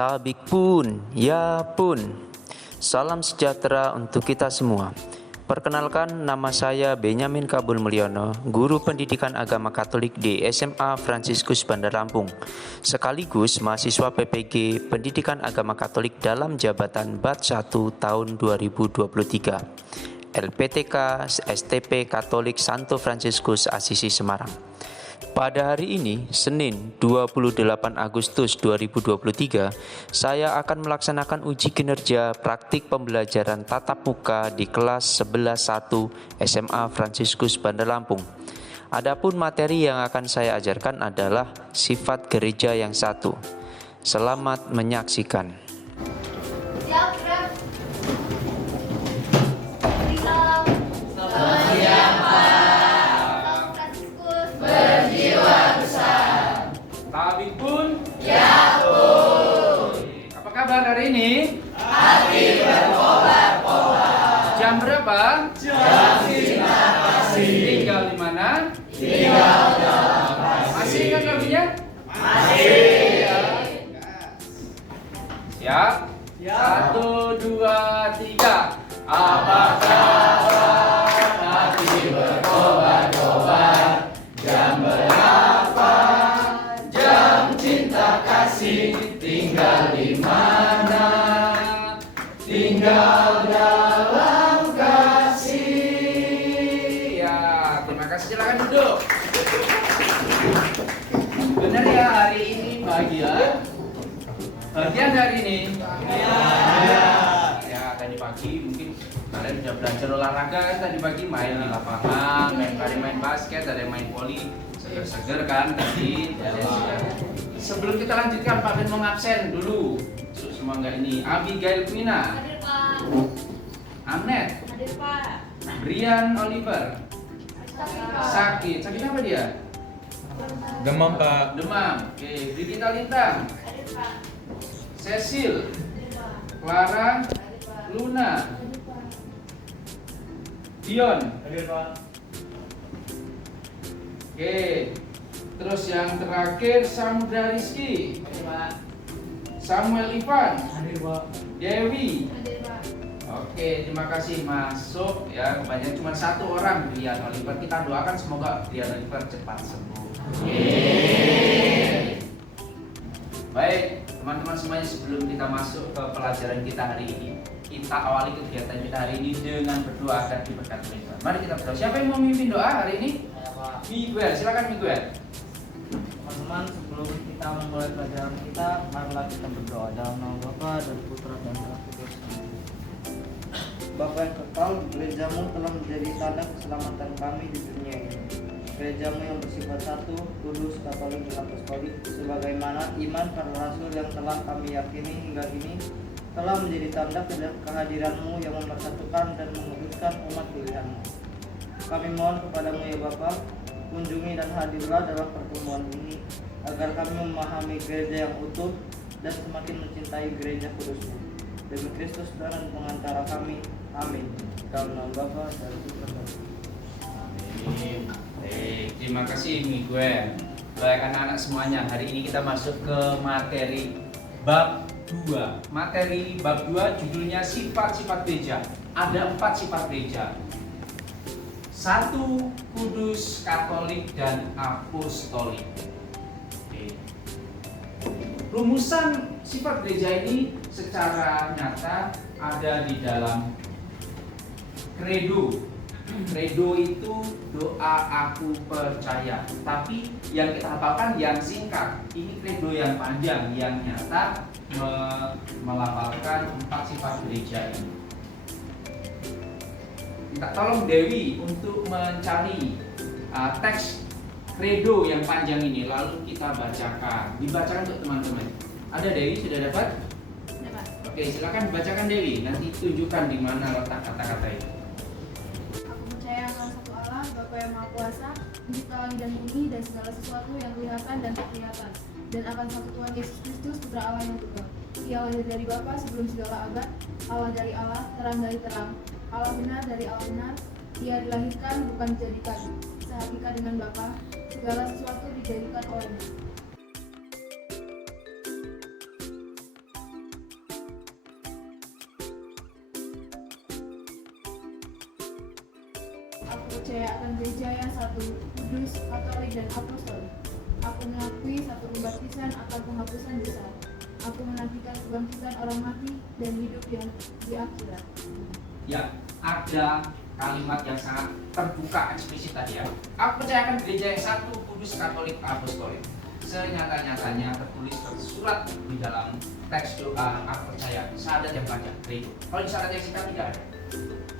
Tabik pun, ya pun. Salam sejahtera untuk kita semua. Perkenalkan, nama saya Benyamin Kabul Mulyono, guru pendidikan agama Katolik di SMA Fransiskus Bandar Lampung, sekaligus mahasiswa PPG Pendidikan Agama Katolik dalam jabatan Bat 1 tahun 2023, LPTK STP Katolik Santo Fransiskus Asisi Semarang. Pada hari ini, Senin 28 Agustus 2023, saya akan melaksanakan uji kinerja praktik pembelajaran tatap muka di kelas 11.1 SMA Fransiskus Bandar Lampung. Adapun materi yang akan saya ajarkan adalah sifat gereja yang satu. Selamat menyaksikan. Tabik pun, ya pun. Apa kabar hari ini? Hari berkobar-kobar. Jam berapa? Jam 5 pagi. Tinggal di mana? Tinggal dalam kasih. Masih ingat lagunya? Masih. Siap? Siap. 1, 2, 3. Apa kabar? Hati berkobar-kobar. Jam berapa? Cinta kasih tinggal di mana? Tinggal dalam kasih. Ya, terima kasih. Silakan duduk. Benar ya, hari ini bahagia. Bahagia hari ini. Ya, tadi pagi mungkin kalian sudah belajar olahraga kan? Tadi pagi main di lapangan, main basket, ada yang main voli. Seger-seger kan tadi. Sebelum kita lanjutkan, Pak Ben mau ngabsen dulu. Semua enggak ini. Abigail Quina. Hadir, Pak. Amnet. Hadir, Pak. Brian Oliver. Sakit. Sakit apa dia? Demam, Pak. Demam. Oke. Brigita Lintang. Hadir, Pak. Cecil. Hadir, Pak. Clara. Hadir, Pak. Luna. Hadir, Pak. Dion. Hadir, Pak. Oke. Terus yang terakhir Samudra Rizky. Hadir, Pak. Samuel Ivan. Hadir, Pak. Dewi. Hadir, Pak. Oke, terima kasih. Masuk ya. Kebanyakan cuma satu orang, Brian Oliver. Kita doakan semoga Brian Oliver cepat sembuh. Baik, teman-teman semuanya, sebelum kita masuk ke pelajaran kita hari ini, kita awali kegiatan kita hari ini dengan berdoa agar diberkati Tuhan. Mari kita berdoa. Siapa yang mau memimpin doa hari ini? Saya, Pak. Miguel, silakan Miguel. Teman-teman, sebelum kita memulai pelajaran kita, marilah kita berdoa dalam nama Bapa dan Putra dan Roh Kudus. Bapa yang kekal, gerejamu telah menjadi tanda keselamatan kami di dunia ini. Gerejamu yang bersifat satu, kudus, katolik, dan apostolik, sebagaimana iman para rasul yang telah kami yakini hingga kini, telah menjadi tanda kehadiranmu yang mempersatukan dan menguduskan umat pilihanmu. Kami mohon kepadamu ya Bapa, kunjungi dan hadirlah dalam pertemuan ini, agar kami memahami gereja yang utuh dan semakin mencintai gereja kudusmu. Demi Kristus Tuhan dan pengantara kami, amin. Dalam nama Bapa dan Putra dan Roh Kudus. Amin. Baik, terima kasih Miguel. Baik anak-anak semuanya, hari ini kita masuk ke materi bab 2. Materi bab 2 judulnya sifat-sifat gereja. Ada 4 sifat gereja. 1. Kudus, Katolik, dan Apostolik. Oke. Rumusan sifat gereja ini secara nyata ada di dalam kredo. Kredo itu doa aku percaya. Tapi yang kita hafalkan yang singkat. Ini kredo yang panjang, yang nyata melafalkan 4 sifat gereja ini. Minta tolong Dewi untuk mencari teks kredo yang panjang ini, lalu kita bacakan. Dibacakan untuk teman-teman. Ada Dewi, sudah dapat? Sudah, Pak. Oke, silakan bacakan Dewi. Nanti tunjukkan di mana letak kata-kata itu. Aku percaya akan satu Allah, Bapa yang Maha Kuasa, pencipta langit dan bumi dan segala sesuatu yang kelihatan dan tak kelihatan, dan akan satu Tuhan Yesus Kristus, Putra Allah yang tunggal. Ia lahir dari Bapa sebelum segala abad, Allah dari Allah, terang dari terang, Allah benar dari Allah benar. Ia dilahirkan bukan dijadikan, sehakikat dengan Bapa, segala sesuatu dijadikan olehnya. Aku percaya akan gereja yang satu, kudus, katolik, dan apostolik. Aku mengakui satu pembaptisan akan penghapusan dosa. Aku menantikan kebangkitan orang mati dan hidup yang di akhirat. Ya, ada kalimat yang sangat terbuka eksplisit tadi ya. Aku percaya akan gereja yang satu, kudus, katolik, apostolik. Senyata-nyatanya tertulis tersurat di dalam teks doa aku percaya syahadat yang panjang. Kalau di syahadat yang singkat tidak ada.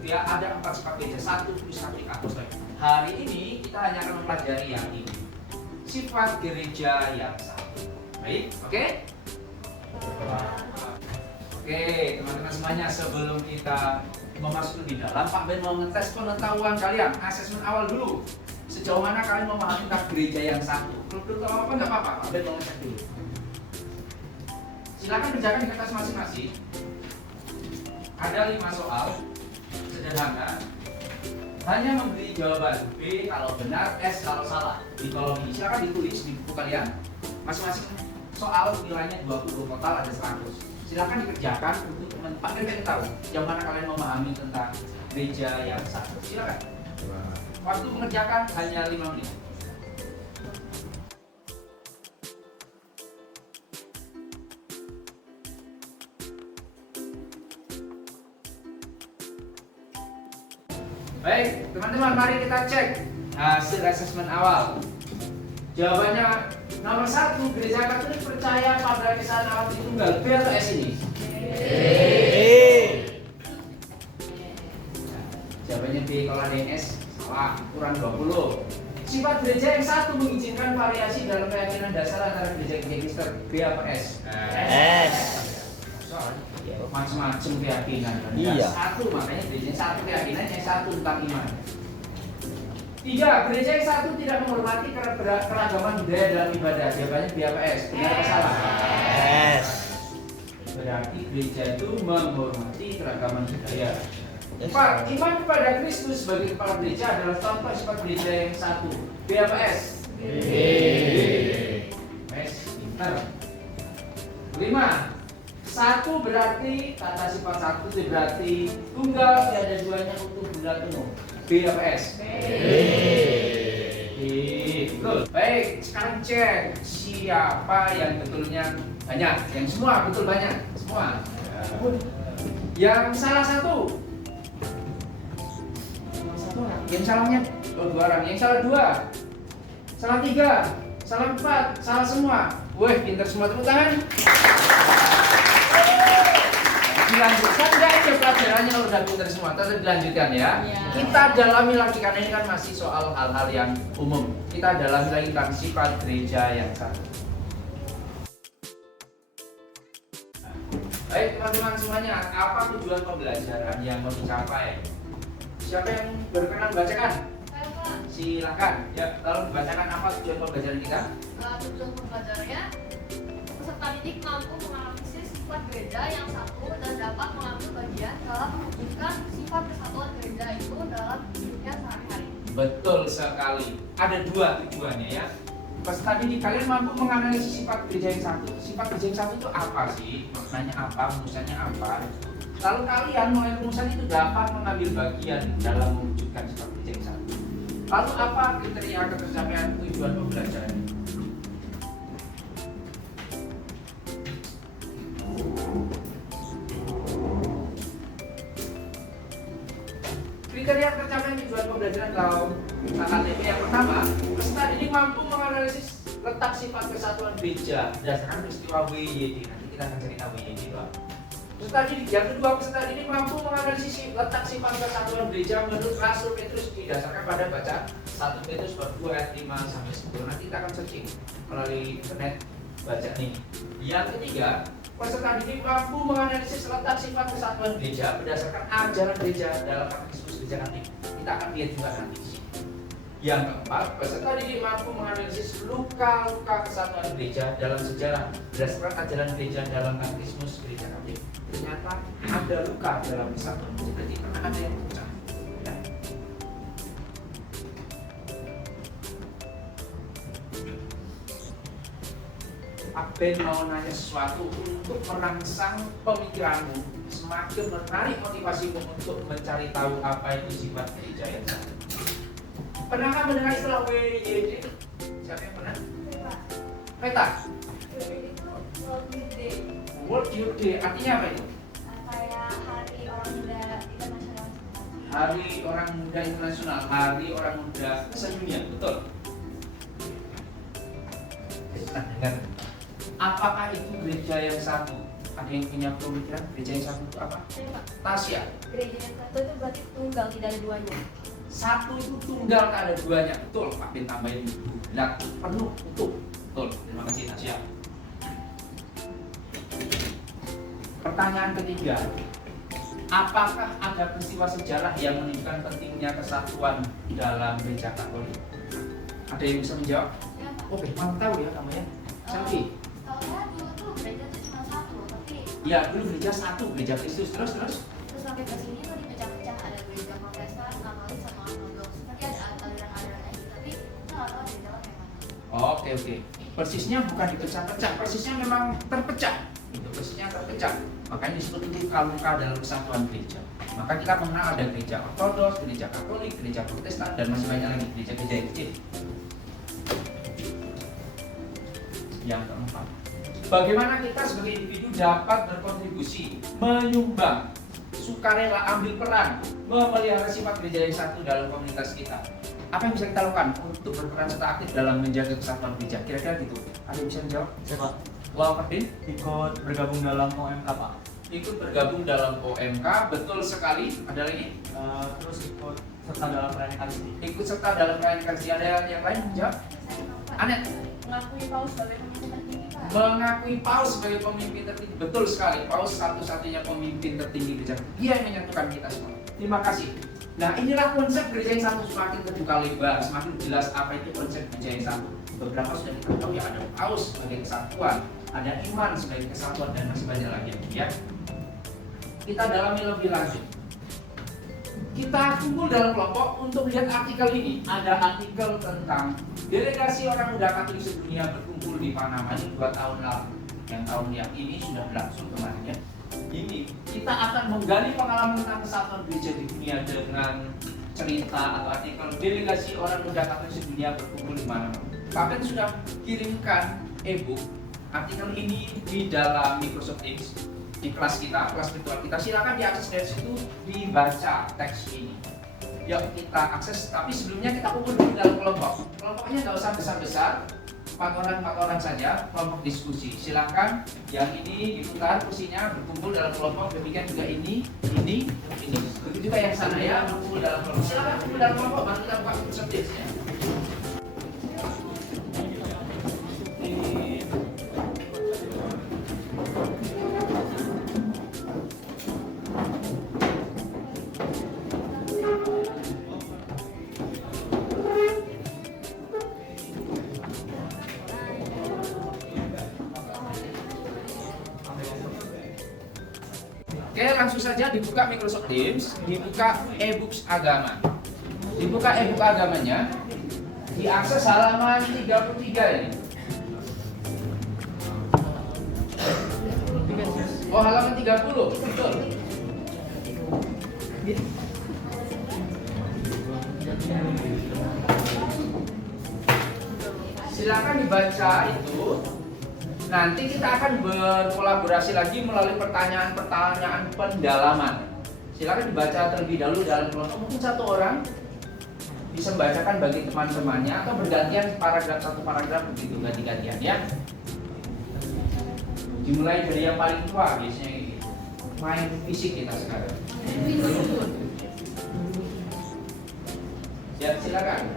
Dia ada 4 sifat gereja, satu, kudus, katolik, apostolik. Hari ini kita hanya akan mempelajari yang ini. Sifat gereja yang satu. Baik, oke? Oke, teman-teman semuanya, sebelum kita memasuki di dalam, Pak Ben mau ngetes pengetahuan kalian, asesmen awal dulu. Sejauh mana kalian memahami tentang gereja yang satu? Kalau belum tahu apa nggak apa-apa, Pak Ben mau ngecek dulu. Silakan kerjakan di kertas masing-masing. Ada 5 soal sederhana. Hanya memberi jawaban B kalau benar, S kalau salah. Di kolom ini silakan ditulis di buku kalian. Masing-masing soal nilainya 20, total ada 100. Silakan dikerjakan untuk teman Pak Ben pengen tahu yang mana kalian memahami tentang gereja yang satu. Silakan. Waktu mengerjakan hanya 5 menit. Baik, teman-teman, mari kita cek hasil asesmen awal. Jawabannya nomor 1, gereja Katolik percaya pada kisah Allah Tritunggal. B atau S ini? Jawabannya B. Kalau ada yang S, salah, kurang 20. Sifat gereja yang satu mengizinkan variasi dalam keyakinan dasar antara gereja-gereja Kristen. B apa S? S. Macam-macam keyakinan. Iya. Satu, makanya gereja satu keyakinan, yang satu tentang iman. 3, gereja yang satu tidak menghormati keragaman budaya dalam ibadah. Jawabannya B apa S? Benar atau salah? S. Berarti gereja itu menghormati keragaman budaya. 4, iman kepada Kristus sebagai kepala gereja adalah contoh sifat gereja yang satu. B apa S? B. S, pintar. 5, satu berarti kata sifat satu itu berarti tunggal, tiada duanya utuh bulat penuh. B apa S? B. Betul. Baik, sekarang cek siapa yang betulnya banyak. Yang semua betul banyak, semua. Yang salah satu. Yang salahnya 2 orang. Yang salah 2. Salah 3. Salah 4. Salah semua. Wih, pintar semua, tepuk tangan. Dilanjutkan enggak ini pelajarannya kalau udah pintar semua? Tetap dilanjutkan ya. Kita dalami lagi karena ini kan masih soal hal-hal yang umum. Kita dalami lagi tentang sifat gereja yang satu. Baik teman-teman semuanya, apa tujuan pembelajaran yang mau dicapai? Siapa yang berkenan bacakan? Silakan. Ya, tolong dibacakan apa tujuan pembelajaran kita? Tujuan pembelajarannya, peserta didik mampu menganalisis sifat gereja yang satu dan dapat mengambil bagian dalam mewujudkan sifat kesatuan gereja itu dalam hidupnya sehari-hari. Betul sekali. Ada 2 tujuannya ya. Peserta didik kalian mampu menganalisis sifat gereja yang satu. Sifat gereja yang satu itu apa sih? Maknanya apa? Rumusannya apa? Lalu kalian melalui rumusan itu dapat mengambil bagian dalam mewujudkan sifat gereja yang satu. Lalu apa kriteria ketercapaian tujuan pembelajaran? Kriteria tercapaian tujuan pembelajaran dalam KKTP yang pertama, peserta didik mampu menganalisis letak sifat kesatuan gereja berdasarkan peristiwa WYD. Nanti kita akan cerita WYD Pak. Peserta didik yang kedua, peserta didik mampu menganalisis letak sifat kesatuan gereja menurut Rasul Petrus didasarkan pada bacaan 1 Petrus 2 ayat 5 sampai 10. Nanti kita akan searching melalui internet baca nih. Yang ketiga, peserta didik mampu menganalisis letak sifat kesatuan gereja berdasarkan ajaran gereja dalam katekismus gereja Katolik. Kita akan lihat juga nanti. Yang keempat, peserta didik mampu menganalisis luka-luka kesatuan gereja dalam sejarah berdasarkan ajaran gereja dalam katekismus gereja Katolik. Ternyata ada luka dalam kesatuan gereja, berarti pernah ada yang pecah. Ya. Ben mau nanya sesuatu untuk merangsang pemikiranmu, semakin menarik motivasimu untuk mencari tahu apa itu sifat gereja yang satu. Pernah nggak mendengar istilah WYD? Siapa yang pernah? Peta. Itu World Youth Day. World Youth Day artinya apa itu? Kayak Hari Orang Muda Internasional. Hari Orang Muda Internasional, Hari Orang Muda Sedunia, betul. Nah, dengar. Apakah itu gereja yang satu? Ada yang punya pemikiran gereja yang satu itu apa? Saya Pak, Tasya. gereja yang satu itu berarti tunggal, tidak ada duanya. Satu itu tunggal, tak ada duanya. Betul, Pak Bin tambahin bulat, penuh, utuh. Betul, terima kasih Tasya. Pertanyaan ketiga, apakah ada peristiwa sejarah yang menunjukkan pentingnya kesatuan dalam gereja Katolik? Ada yang bisa menjawab? Ya Pak. Oh, memang tahu ya kamu ya. Selfie. Setahu saya dulu tuh gereja itu cuma satu, tapi Ya, dulu gereja satu, gereja Kristus. Terus. terus sampai ke sini tuh dipecah-pecah, ada gereja Protestan, Katolik, sama Ortodoks. Seperti ada aliran-aliran gitu, tapi kita nggak tahu gereja apa yang mana. Oke. Persisnya bukan dipecah-pecah, persisnya memang terpecah. Itu persisnya terpecah. Makanya disebut itu luka dalam kesatuan gereja. Maka kita mengenal ada gereja Ortodoks, gereja Katolik, gereja Protestan, dan masih banyak lagi gereja-gereja yang kecil. Yang keempat, bagaimana kita sebagai individu dapat berkontribusi, menyumbang, sukarela ambil peran, memelihara sifat gereja yang satu dalam komunitas kita. Apa yang bisa kita lakukan untuk berperan serta aktif dalam menjaga kesatuan gereja? Kira-kira gitu. Ada yang bisa menjawab? Siapa? Wow, Ferdin? Ikut bergabung dalam OMK Pak. Ikut bergabung dalam OMK, betul sekali. Ada lagi? Terus ikut serta dalam perayaan Ekaristi. Ikut serta dalam perayaan Ekaristi. Ada yang lain menjawab? Saya tahu, Pak. Anet? Mengakui Paus sebagai pemimpin tertinggi Pak. Mengakui Paus sebagai pemimpin tertinggi. Betul sekali, Paus satu-satunya pemimpin tertinggi gereja. Dia yang menyatukan kita semua. Terima kasih. Nah, inilah konsep gereja yang satu, semakin terbuka lebar, semakin jelas apa itu konsep gereja yang satu. Beberapa sudah kita tahu ya, ada Paus sebagai kesatuan, ada iman sebagai kesatuan, dan masih banyak lagi ya. Kita dalami lebih lanjut. Kita kumpul dalam kelompok untuk lihat artikel ini. Ada artikel tentang delegasi orang muda Katolik sedunia berkumpul di Panama ini 2 tahun lalu. Yang tahun yang ini sudah berlangsung kemarin ya. Ini kita akan menggali pengalaman tentang kesatuan gereja di dunia dengan cerita atau artikel delegasi orang muda Katolik sedunia berkumpul di Panama. Pak Ben sudah kirimkan e-book artikel ini di dalam Microsoft Teams di kelas kita, kelas virtual kita. Silakan diakses dari situ, dibaca teks ini. Yuk kita akses, tapi sebelumnya kita kumpul di dalam kelompok. Kelompoknya nggak usah besar-besar, 4 orang saja, kelompok diskusi. Silakan yang ini diputar kursinya, berkumpul dalam kelompok. Demikian juga ini. Begitu juga yang sana ya, berkumpul dalam kelompok. Silakan kumpul dalam kelompok, baru kita buka subjek ya. Oke, langsung saja dibuka Microsoft Teams, dibuka e-books agama. Dibuka e-book agamanya, diakses halaman 33 ini. Oh, halaman 30, betul. Silakan dibaca itu. Nanti kita akan berkolaborasi lagi melalui pertanyaan-pertanyaan pendalaman. Silakan dibaca terlebih dahulu dalam kelompok. Mungkin 1 orang bisa membacakan bagi teman-temannya atau bergantian paragraf 1 paragraf begitu, ganti-gantian ya. Dimulai dari yang paling tua biasanya gitu. Main fisik kita sekarang. Ya, silakan.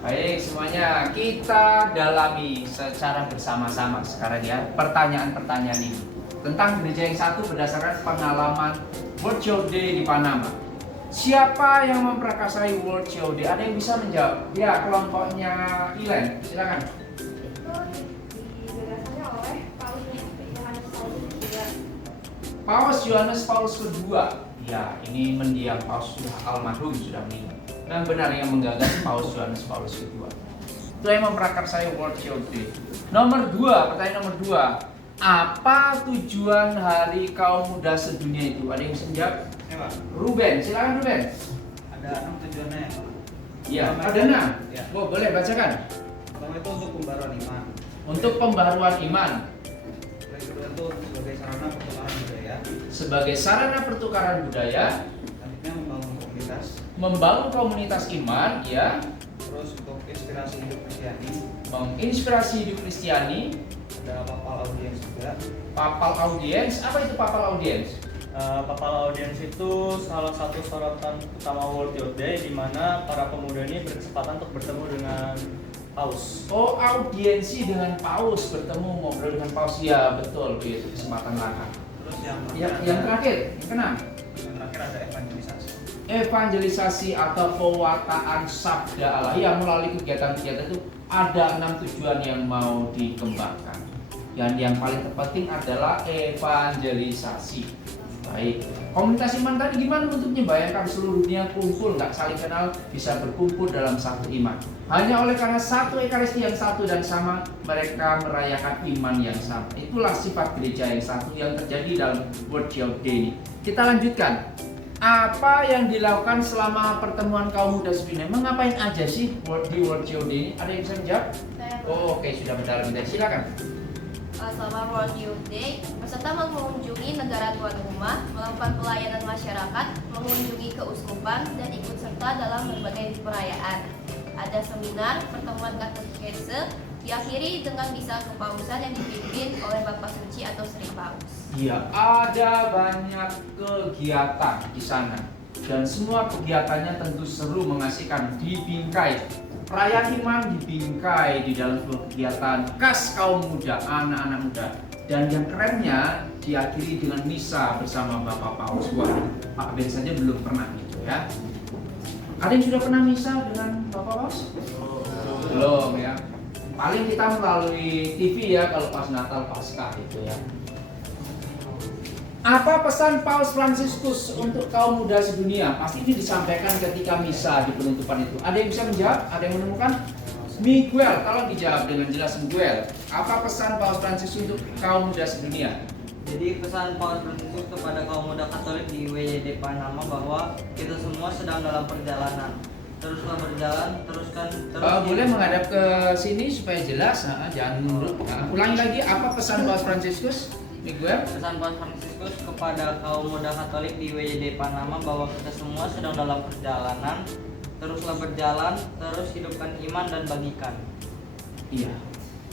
Baik semuanya, kita dalami secara bersama-sama sekarang ya pertanyaan-pertanyaan ini tentang gereja yang satu berdasarkan pengalaman World Youth Day di Panama. Siapa yang memperkasai World Youth Day? Ada yang bisa menjawab? Ya, kelompoknya Ilen, silakan. Itu digagasnya oleh Paus Yohanes Paulus III. Paus Yohanes Paulus kedua. Ya, ini mendiang Paus sudah almarhum, sudah meninggal. Yang benar yang menggagas Paus Yohanes Paulus kedua. Itu yang memprakarsai World Child Day. Nomor 2, pertanyaan nomor 2. Apa tujuan Hari Kaum Muda Sedunia itu? Ada yang bisa menjawab? Ya, Pak. Ruben, silakan Ruben. Ada 6 tujuannya ya, Pak. Iya, Pertama ada itu- 6. Ya. Oh, boleh bacakan. Pertama itu untuk pembaruan iman. Untuk pembaharuan iman Yang kedua itu sebagai sarana pertukaran budaya. sebagai sarana pertukaran budaya, Selanjutnya membangun komunitas. membangun komunitas iman, ya, Terus untuk inspirasi hidup Kristiani. menginspirasi hidup Kristiani, Ada papal audiens juga. papal audiens. Apa itu papal audiens? Papal Audience itu salah satu sorotan utama World Youth Day di mana para pemuda ini berkesempatan untuk bertemu dengan Paus. Oh, audiensi dengan paus, bertemu ngobrol dengan paus. Ya, betul, itu kesempatan langka. Terus yang Yang terakhir, yang keenam, yang terakhir ada evangelisasi. evangelisasi atau pewartaan sabda Allah. Ya, melalui kegiatan-kegiatan itu ada 6 tujuan yang mau dikembangkan. Dan yang paling terpenting adalah evangelisasi. Baik, komunitas iman tadi gimana bentuknya? Bayangkan seluruh dunia kumpul, nggak saling kenal, bisa berkumpul dalam satu iman. Hanya oleh karena satu ekaristi yang satu dan sama, mereka merayakan iman yang sama. Itulah sifat gereja yang satu yang terjadi dalam World Youth Day ini. Kita lanjutkan. Apa yang dilakukan selama pertemuan kaum muda sedunia? Mengapain aja sih di World Youth Day ini? Ada yang bisa menjawab? Oh, oke, sudah bentar. Silakan. Selama World Youth Day, peserta mengunjungi negara tuan rumah, melakukan pelayanan masyarakat, mengunjungi keuskupan, dan ikut serta dalam berbagai perayaan. Ada seminar, pertemuan katekese, diakhiri dengan misa kepausan yang dipimpin oleh Bapak Suci atau Sri Paus. Iya, ada banyak kegiatan di sana. Dan semua kegiatannya tentu seru, mengasihkan, dibingkai. Perayaan iman dibingkai di dalam sebuah kegiatan khas kaum muda, anak-anak muda. Dan yang kerennya diakhiri dengan misa bersama Bapak Paus. Wah, Pak Ben saja belum pernah gitu ya. Ada yang sudah pernah misa dengan Bapak Paus? Belum ya. Paling kita melalui TV ya kalau pas Natal Paskah itu ya. Apa pesan Paus Fransiskus untuk kaum muda sedunia? Pasti ini disampaikan ketika misa di penutupan itu. Ada yang bisa menjawab? Ada yang menemukan? Miguel, tolong dijawab dengan jelas Miguel. Apa pesan Paus Fransiskus untuk kaum muda sedunia? Jadi pesan Paus Fransiskus kepada kaum muda Katolik di WYD Panama bahwa kita semua sedang dalam perjalanan. Teruslah berjalan, teruskan terus. Boleh menghadap ke sini supaya jelas. Jangan mundur. Ulangi lagi, apa pesan Paus Fransiskus? Miguel? Pesan Paus Fransiskus kepada kaum muda Katolik di WYD Panama bahwa kita semua sedang dalam perjalanan. Teruslah berjalan, terus hidupkan iman dan bagikan. Iya,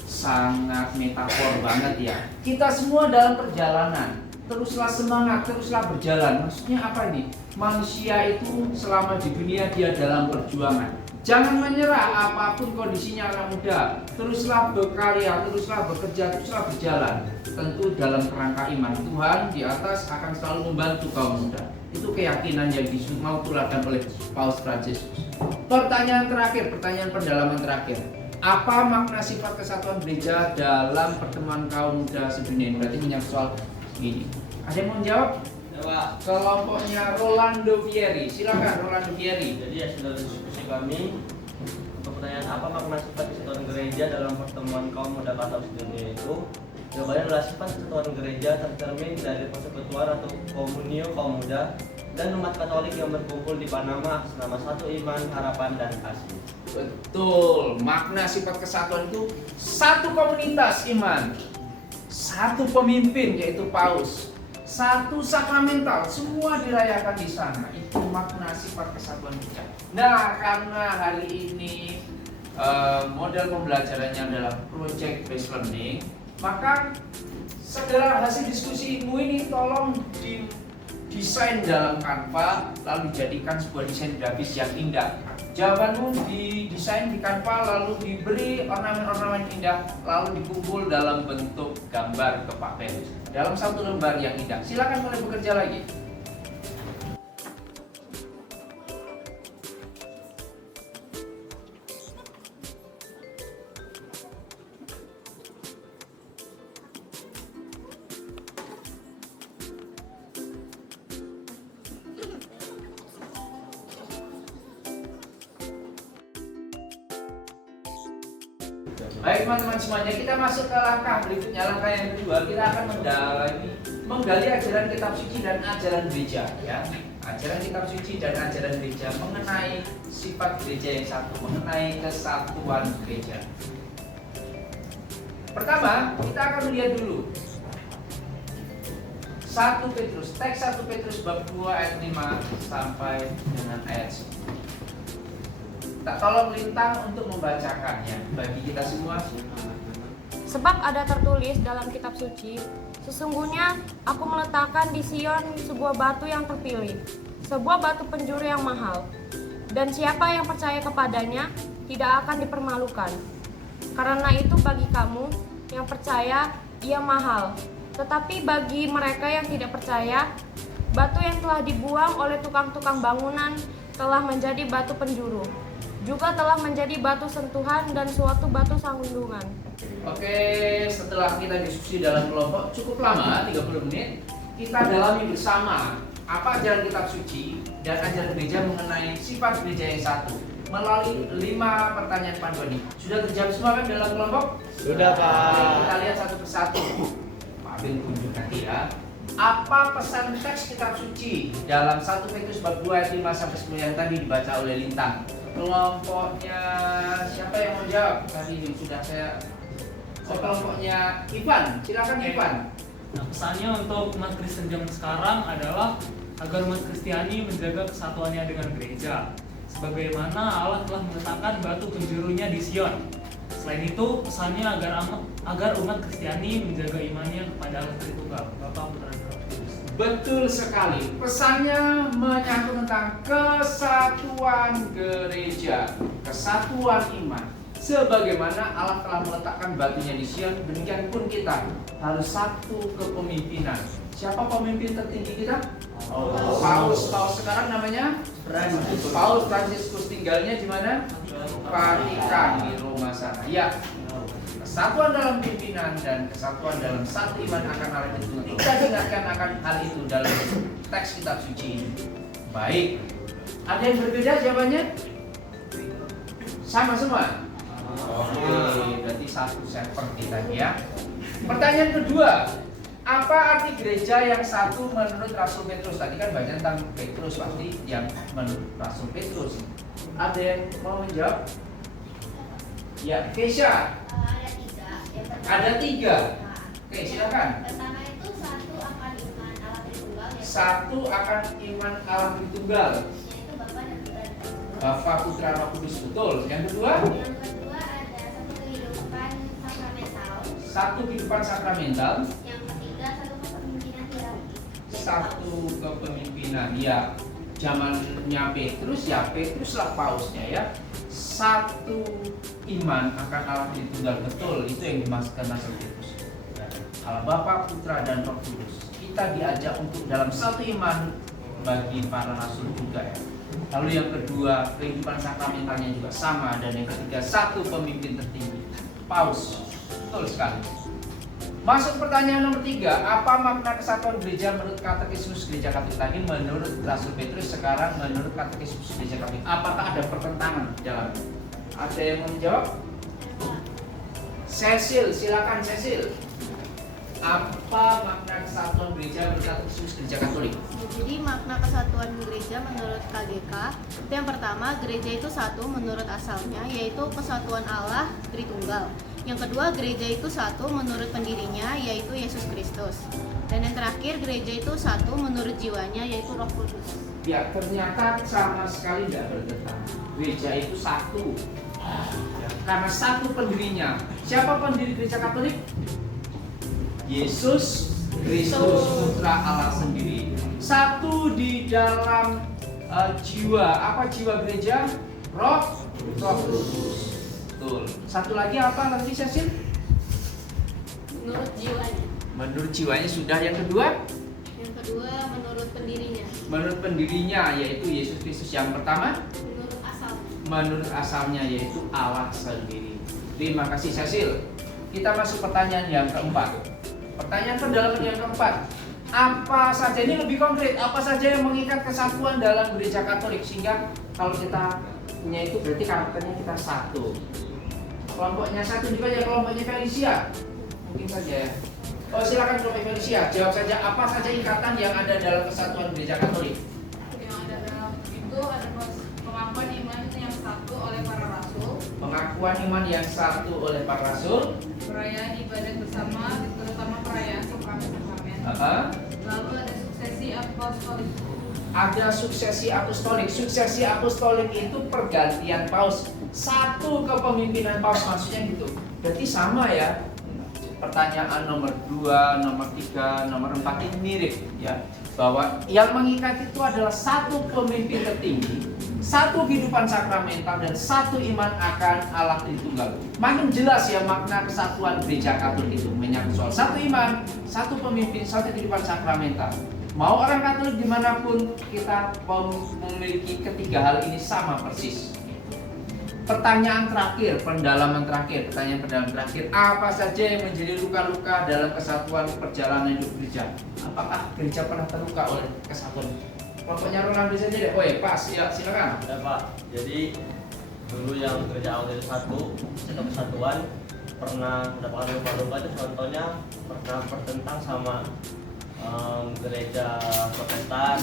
sangat metafor banget ya. Kita semua dalam perjalanan. Teruslah semangat, teruslah berjalan. Maksudnya apa ini? Manusia itu selama di dunia dia dalam perjuangan. Jangan menyerah apapun kondisinya anak muda. Teruslah berkarya, teruslah bekerja, teruslah berjalan. Tentu dalam kerangka iman. Tuhan di atas akan selalu membantu kaum muda. Itu keyakinan yang mau tularkan oleh Paus Fransiskus. Pertanyaan terakhir, pertanyaan pendalaman terakhir. Apa makna sifat kesatuan gereja dalam pertemuan kaum muda sedunia? Berarti menyangkut soal gini. Ada yang mau jawab? Pak. Kelompoknya Rolando Vieri. Silakan Rolando Vieri. Jadi hasil diskusi kami untuk pertanyaan apa makna sifat kesatuan gereja dalam pertemuan kaum muda Katolik sedunia itu? Jawabannya adalah sifat kesatuan gereja tercermin dari persekutuan atau komunio kaum muda dan umat Katolik yang berkumpul di Panama atas nama satu iman, harapan, dan kasih. Betul, makna sifat kesatuan itu satu komunitas iman, satu pemimpin yaitu Paus, satu sakramental, semua dirayakan di sana. Itu makna sifat kesatuan kita. Nah, karena hari ini model pembelajarannya adalah project based learning, maka segala hasil diskusimu ini tolong didesain dalam Canva lalu dijadikan sebuah desain grafis yang indah. Jawabanmu didesain di Canva lalu diberi ornamen-ornamen indah lalu dikumpul dalam bentuk gambar ke papel dalam satu lembar yang indah. Silakan mulai bekerja lagi. Baik teman-teman semuanya, kita masuk ke langkah berikutnya. Langkah yang kedua, kita akan menggali ajaran kitab suci dan ajaran gereja, ya. Ajaran kitab suci dan ajaran gereja mengenai sifat gereja yang satu, mengenai kesatuan gereja. Pertama, kita akan melihat dulu 1 Petrus, teks 1 Petrus bab 2 ayat 5 sampai dengan ayat 10. Tak tolong Lintang untuk membacakannya bagi kita semua. Sebab ada tertulis dalam kitab suci, sesungguhnya aku meletakkan di Sion sebuah batu yang terpilih, sebuah batu penjuru yang mahal, dan siapa yang percaya kepadanya tidak akan dipermalukan. Karena itu bagi kamu yang percaya, ia mahal. Tetapi bagi mereka yang tidak percaya, batu yang telah dibuang oleh tukang-tukang bangunan telah menjadi batu penjuru, juga telah menjadi batu sentuhan dan suatu batu sandungan. Oke, setelah kita diskusi dalam kelompok cukup lama, 30 menit, kita dalami bersama apa ajaran kitab suci dan ajaran gereja mengenai sifat gereja yang satu melalui 5 pertanyaan panduan ini. Sudah terjawab semua kan dalam kelompok? Sudah, Pak. Oke, kita lihat satu persatu. Pak Abel tunjuk nanti ya. Apa pesan teks kitab suci dalam 1 Petrus bab 2 ayat 5 sampai 10 yang tadi dibaca oleh Lintang? Kelompoknya siapa yang mau jawab? Tadi sudah saya. Kelompoknya Ivan, silakan Ivan. Nah, pesannya untuk umat Kristen zaman sekarang adalah agar umat Kristiani menjaga kesatuannya dengan gereja, sebagaimana Allah telah meletakkan batu penjurunya di Sion. Selain itu, pesannya agar umat Kristiani menjaga imannya kepada Allah Tritunggal, Bapa, Putra, dan Roh Kudus. Betul sekali. Pesannya menyangkut tentang kesatuan gereja, kesatuan iman. Sebagaimana Allah telah meletakkan batunya di Sion, demikian pun kita harus satu kepemimpinan. Siapa pemimpin tertinggi kita? Paus. Paus sekarang namanya Paus Fransiskus, tinggalnya di mana? Vatikan, di Roma sana. Ya. Kesatuan dalam pimpinan dan kesatuan dalam satu iman akan hal itu. Kita dengarkan akan hal itu dalam teks kitab suci ini. Baik. Ada yang berbeda jawabannya? Sama semua? Oke, berarti satu seperti tadi ya. Pertanyaan kedua, apa arti gereja yang satu menurut Rasul Petrus? Tadi kan banyak tentang Petrus, pasti yang menurut Rasul Petrus. Ada yang mau menjawab? Ya, Keisha. Ada 3. Ada 3. Oke, silakan. Pertama itu satu akan iman Allah Tritunggal. Satu akan iman Allah Tritunggal. Yaitu Bapa dan Putra dan Roh Kudus. Bapa, Putra, Roh Kudus, betul. Yang kedua? Yang kedua ada satu kehidupan sakramental. Satu kehidupan sakramental. Yang ketiga satu kepemimpinan hierarki. Satu kepemimpinan, ya. Zamannya Petrus, ya Petruslah pausnya ya. Satu iman akan Allah Tritunggal, betul. Itu yang dimaksudkan Rasul Petrus. Allah Bapa, Putra, dan Roh Kudus. Kita diajak untuk dalam satu iman bagi para rasul juga ya. Lalu yang kedua, kehidupan sakramentalnya juga sama. Dan yang ketiga, satu pemimpin tertinggi, Paus. Betul sekali. Masuk pertanyaan nomor 3, apa makna kesatuan gereja menurut Katekismus Gereja Katolik tadi, menurut Rasul Petrus, sekarang menurut Katekismus Gereja Katolik? Apakah ada pertentangan di dalamnya? Ada yang mau menjawab? Cecil, silakan Cecil. Apa makna kesatuan gereja menurut Katekismus Gereja Katolik? Jadi makna kesatuan gereja menurut KGK itu yang pertama, gereja itu satu menurut asalnya, yaitu kesatuan Allah Tritunggal. Yang kedua, gereja itu satu menurut pendirinya, yaitu Yesus Kristus. Dan yang terakhir, gereja itu satu menurut jiwanya, yaitu Roh Kudus. Ya, ternyata sama sekali tidak bertentangan. Gereja itu satu, ya, karena satu pendirinya. Siapa pendiri Gereja Katolik? Yesus Kristus, Putra Allah sendiri. Satu di dalam jiwa. Apa jiwa gereja? Roh Kudus. Betul. Satu lagi apa nanti Cecil? Menurut jiwanya. Menurut jiwanya sudah. Yang kedua? Yang kedua, menurut pendirinya. Menurut pendirinya yaitu Yesus Kristus. Yang pertama? Menurut asal. Menurut asalnya yaitu Allah sendiri. Terima kasih Cecil. Kita masuk pertanyaan yang keempat. Pertanyaan pendalaman yang keempat. Apa saja, ini lebih konkret, apa saja yang mengikat kesatuan dalam gereja Katolik, sehingga kalau kita punya itu berarti karakternya kita satu. Kelompoknya satu juga ya, kelompoknya Felicia. Mungkin saja ya. Oh silakan kelompok Felicia, jawab saja apa saja ikatan yang ada dalam kesatuan gereja Katolik. Yang ada dalam itu ada pengakuan iman yang satu oleh para rasul, Pengakuan iman yang satu oleh para rasul. perayaan ibadat bersama, terutama perayaan sakramen-sakramen. Lalu ada suksesi apostolik. Ada suksesi apostolik. Suksesi apostolik itu pergantian paus. Satu kepemimpinan paus, maksudnya gitu. Berarti sama ya. Pertanyaan nomor 2, nomor 3, nomor 4 ini mirip ya. Bahwa yang mengikat itu adalah satu pemimpin tertinggi, satu kehidupan sakramental, dan satu iman akan Allah Tritunggal. Makin jelas ya makna kesatuan gereja Katolik itu menyangkut soal satu iman, satu pemimpin, satu kehidupan sakramental. Mau orang Katolik dimanapun, kita memiliki ketiga hal ini sama persis. Pertanyaan terakhir, pendalaman terakhir, apa saja yang menjadi luka-luka dalam kesatuan perjalanan hidup gereja? Apakah gereja pernah terluka oleh kesatuan? Kelompoknya Ronaldo saja deh. Oh ya, pas, ya silakan. Ya Pak, jadi dulu yang gereja awal itu satu, kesatuan pernah mendapatkan luka-luka itu contohnya pernah bertentang sama gereja Protestan,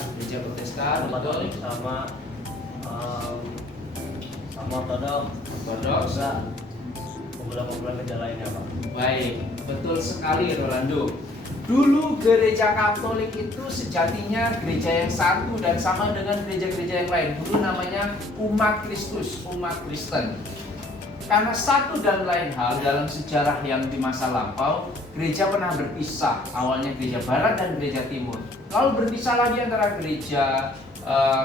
betul. sama Ortodoks juga beberapa gereja lainnya Pak. Baik, betul sekali Rolando. Dulu gereja Katolik itu sejatinya gereja yang satu dan sama dengan gereja-gereja yang lain. Dulu namanya umat Kristus, umat Kristen. Karena satu dan lain hal dalam sejarah yang di masa lampau, gereja pernah berpisah. Awalnya gereja barat dan gereja timur. Lalu berpisah lagi antara gereja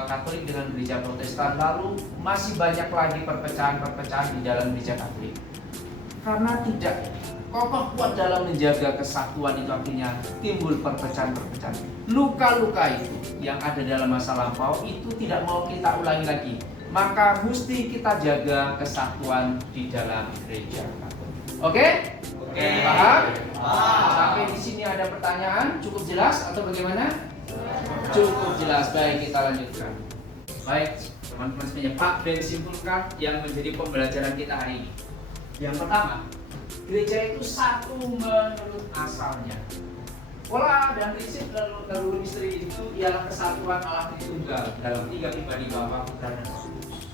Katolik dengan gereja Protestan. Lalu masih banyak lagi perpecahan-perpecahan di dalam gereja Katolik. Karena tidak kokoh kuat dalam menjaga kesatuan, itu akhirnya timbul perpecahan-perpecahan. Luka-luka itu yang ada dalam masa lampau itu tidak mau kita ulangi lagi. Maka mesti kita jaga kesatuan di dalam gereja Katolik. Oke? Oke. Paham? Sampai di sini ada pertanyaan, cukup jelas atau bagaimana? Cukup jelas. Baik, kita lanjutkan. Baik, teman-teman semuanya, Pak Ben simpulkan yang menjadi pembelajaran kita hari ini. Yang pertama, gereja itu satu menurut asalnya. Pola dan prinsip leluhur misteri itu ialah kesatuan Allah Tritunggal dalam tiga pribadi Bapa, Putra, dan Roh Kudus.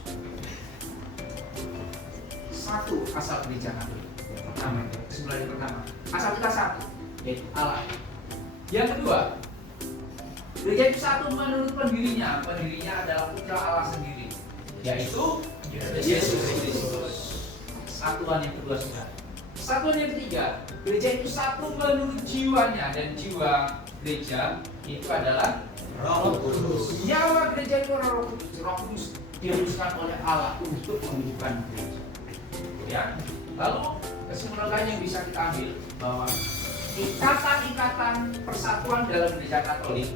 Satu asal gereja Katolik. Pertama, kesimpulan yang pertama, asal kita satu, yaitu Allah. Yang kedua, gereja itu satu menurut pendirinya. Pendirinya adalah Putra Allah sendiri, yaitu Yesus Kristus. Satuan yang kedua sudah. Satuan yang ketiga, gereja itu satu menurut jiwanya, dan jiwa gereja itu adalah Roh Kudus. Nyawa gereja itu adalah Roh Kudus. Roh Kudus dihembuskan oleh Allah untuk menghidupkan gereja. Ya. Lalu kesimpulan lain yang bisa kita ambil bahwa ikatan-ikatan persatuan dalam gereja Katolik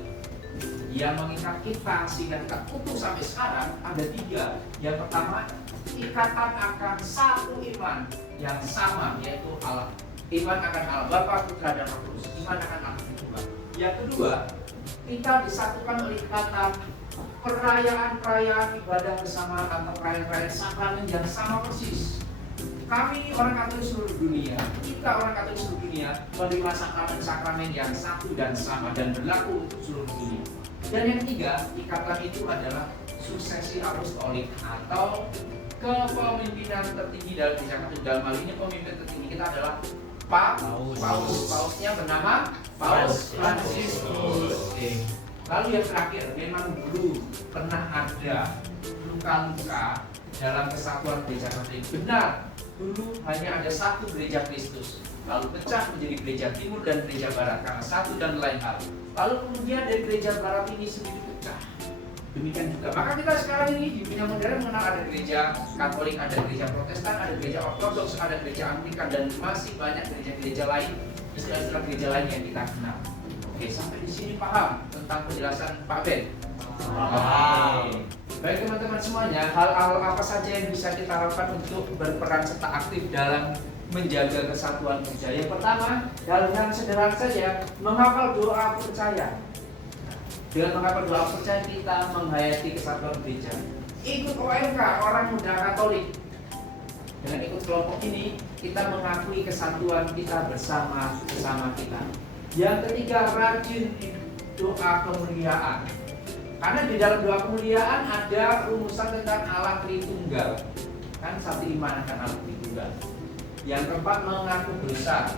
yang mengikat kita sehingga kita utuh sampai sekarang ada tiga. Yang pertama, ikatan akan satu iman yang sama, yaitu Allah. Iman akan Allah Bapa, Putra, dan Roh Kudus. Iman akan Allah Tuhan. Yang kedua, kita disatukan oleh ikatan perayaan-perayaan ibadah bersama atau perayaan-perayaan sakramen yang sama persis. Kami orang Katolik seluruh dunia, kita orang Katolik seluruh dunia menerima sakramen-sakramen yang satu dan sama dan berlaku untuk seluruh dunia. Dan yang ketiga, ikatan itu adalah suksesi apostolik atau kepemimpinan tertinggi dalam gereja Katolik. Dalam hal ini pemimpin tertinggi kita adalah Paus. Pausnya bernama Paus Fransiskus. Lalu yang terakhir, memang dulu pernah ada luka-luka dalam kesatuan gereja Katolik. Benar, dulu hanya ada satu gereja Kristus, lalu pecah menjadi gereja timur dan gereja barat karena satu dan lain hal. Lalu kemudian dari gereja barat ini sendiri pecah. Demikian juga. Maka kita sekarang ini di dunia modern mengenal ada gereja Katolik, ada gereja Protestan, ada gereja Ortodoks, ada gereja Anglikan, dan masih banyak gereja-gereja lain, istilah-istilah gereja lain yang kita kenal. Oke, sampai di sini paham tentang penjelasan Pak Ben? Oke. Baik teman-teman semuanya, hal-hal apa saja yang bisa kita lakukan untuk berperan serta aktif dalam menjaga kesatuan gereja? Yang pertama, hal yang sederhana saja, menghafal doa percaya. Dengan menghafal doa percaya kita menghayati kesatuan gereja. Ikut OMK, orang muda Katolik. Dengan ikut kelompok ini, kita mengakui kesatuan kita bersama kita. Yang ketiga, rajin doa kemuliaan. Karena di dalam doa kemuliaan ada rumusan tentang Allah Tritunggal. Kan satu iman akan Allah Tritunggal. Yang keempat, mengaku dosa.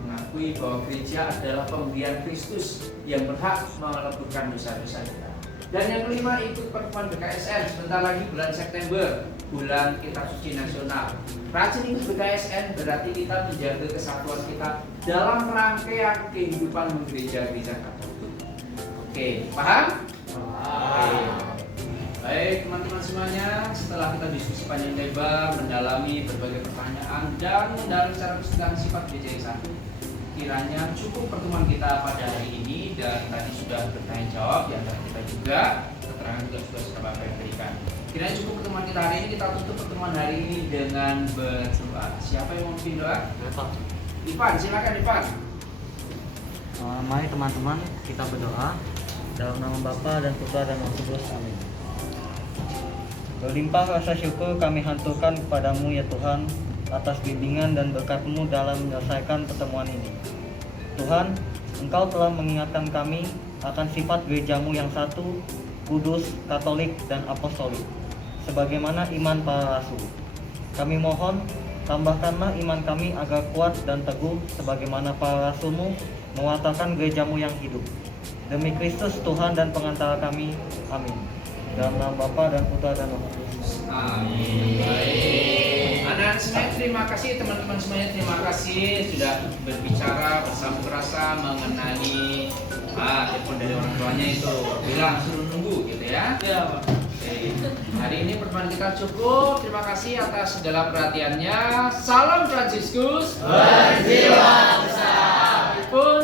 Mengakui bahwa gereja adalah pemberian Kristus yang berhak meleburkan dosa-dosa kita. Dan yang kelima, ikut pertemuan BKSN. Sebentar lagi bulan September, bulan Kitab Suci Nasional. Rajin ikut BKSN berarti kita menjaga kesatuan kita dalam rangkaian kehidupan gereja-gereja Katolik. Oke, paham? Oke. Baik teman-teman semuanya, setelah kita diskusi panjang lebar, mendalami berbagai pertanyaan dan mendalami secara keseluruhan sifat gereja yang satu, kiranya cukup pertemuan kita pada hari ini. Dan tadi sudah bertanya jawab di antara kita juga, keterangan juga sudah Bapak yang berikan. Kiranya cukup pertemuan kita hari ini. Kita tutup pertemuan hari ini dengan berdoa. Siapa yang mau bikin doa? Ivan, silakan Ivan. Mari teman-teman kita berdoa dalam nama Bapa dan Putra dan Roh Kudus. Amin. Berlimpah rasa syukur kami hanturkan kepadamu ya Tuhan atas bimbingan dan berkat-Mu dalam menyelesaikan pertemuan ini. Tuhan, Engkau telah mengingatkan kami akan sifat gereja-Mu yang satu, kudus, katolik, dan apostolik, sebagaimana iman para rasul. Kami mohon, tambahkanlah iman kami agar kuat dan teguh sebagaimana para rasul-Mu mewatakan gereja-Mu yang hidup. Demi Kristus Tuhan dan pengantara kami. Amin. Dalam nama Bapa dan Putra dan Roh Kudus. Amin. Baik. Anak-anak semuanya terima kasih, teman-teman semuanya terima kasih sudah berbicara bersambung rasa mengenai telepon dari orang tuanya itu bilang suruh nunggu gitu ya. Iya, Pak. Oke. Hari ini pertemuan kita cukup. Terima kasih atas segala perhatiannya. Salam Fransiskus. Berjiwa besar. Pun.